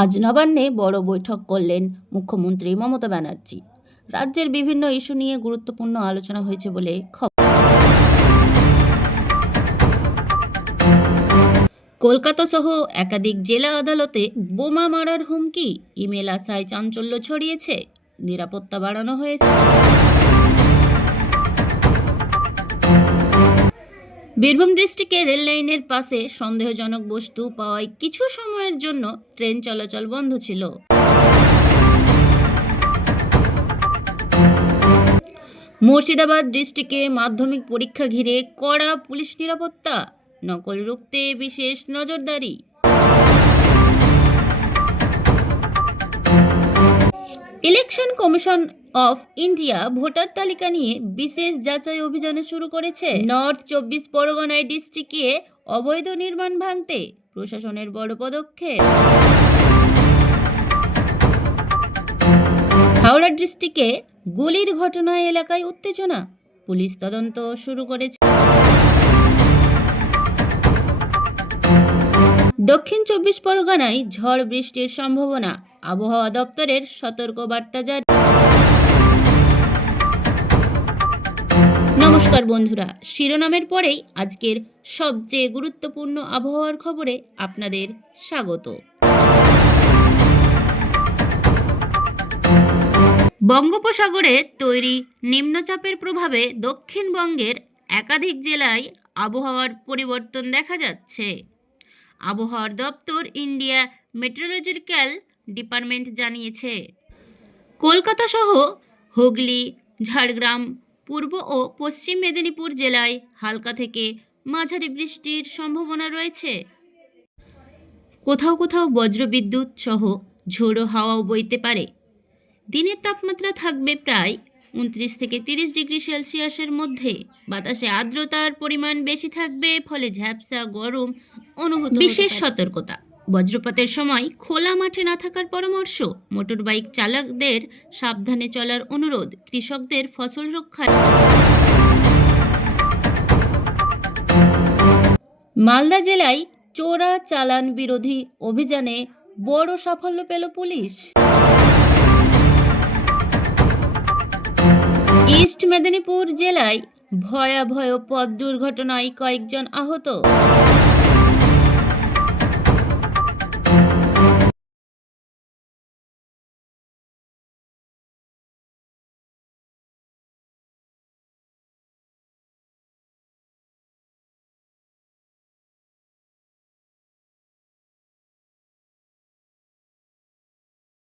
আজ নবান্নে বড় বৈঠক করলেন মুখ্যমন্ত্রী মমতা ব্যানার্জি। রাজ্যের বিভিন্ন ইস্যু নিয়ে গুরুত্বপূর্ণ আলোচনা হয়েছে বলে খবর। কলকাতা সহ একাধিক জেলা আদালতে বোমা মারার হুমকি, ইমেল আসায় চাঞ্চল্য ছড়িয়েছে, নিরাপত্তা বাড়ানো হয়েছে। বীরভূম ডিস্ট্রিক্টে রেল লাইনের পাশে সন্দেহজনক বস্তু পাওয়ায় কিছু সময়ের জন্য ট্রেন চলাচল বন্ধ ছিল। মুর্শিদাবাদ ডিস্ট্রিক্টে মাধ্যমিক পরীক্ষা ঘিরে কড়া পুলিশ নিরাপত্তা, নকল রুখতে বিশেষ নজরদারি। Election commission of India voter তালিকা নিয়ে বিশেষ যাচাই অভিযান শুরু করেছে। নর্থ 24 পরগনায় ডিস্ট্রিক্টে অবৈধ নির্মাণ ভাঙতে প্রশাসনের বড় পদক্ষেপ। হাওড়া ডিস্ট্রিক্টে গুলির ঘটনায় এলাকায় উত্তেজনা, পুলিশ তদন্ত শুরু করেছে। দক্ষিণ 24 পরগনায় ঝড় বৃষ্টির সম্ভাবনা, আবহাওয়া দপ্তরের সতর্ক বার্তা জারি। নমস্কার বন্ধুরা, শিরোনামের পরেই আজকের সবচেয়ে গুরুত্বপূর্ণ আবহাওয়ার খবরে আপনাদের স্বাগত। বঙ্গোপসাগরে তৈরি নিম্নচাপের প্রভাবে দক্ষিণবঙ্গের একাধিক জেলায় আবহাওয়ার পরিবর্তন দেখা যাচ্ছে। আবহাওয়ার দপ্তর ইন্ডিয়া মেট্রোলজিক্যাল ডিপার্টমেন্ট জানিয়েছে, কলকাতা সহ হুগলি, ঝাড়গ্রাম, পূর্ব ও পশ্চিম মেদিনীপুর জেলায় হালকা থেকে মাঝারি বৃষ্টির সম্ভাবনা রয়েছে। কোথাও কোথাও বজ্রবিদ্যুৎ সহ ঝোড়ো হাওয়াও বইতে পারে। দিনের তাপমাত্রা থাকবে প্রায় 29 থেকে 30 ডিগ্রি সেলসিয়াসের মধ্যে। বাতাসে আর্দ্রতার পরিমাণ বেশি থাকবে, ফলে ঝ্যাপসা গরম অনুভূত। বিশেষ সতর্কতা, বজ্রপাতের সময় খোলা মাঠে না থাকার পরামর্শ। মোটর বাইক চালকদের সাবধানে চলার অনুরোধ। কৃষকদের ফসল রক্ষায়। মালদা জেলায় চোরা চালান বিরোধী অভিযানে বড় সাফল্য পেল পুলিশ। ইস্ট মেদিনীপুর জেলায় ভয়াবহ পথ দুর্ঘটনায় কয়েকজন আহত।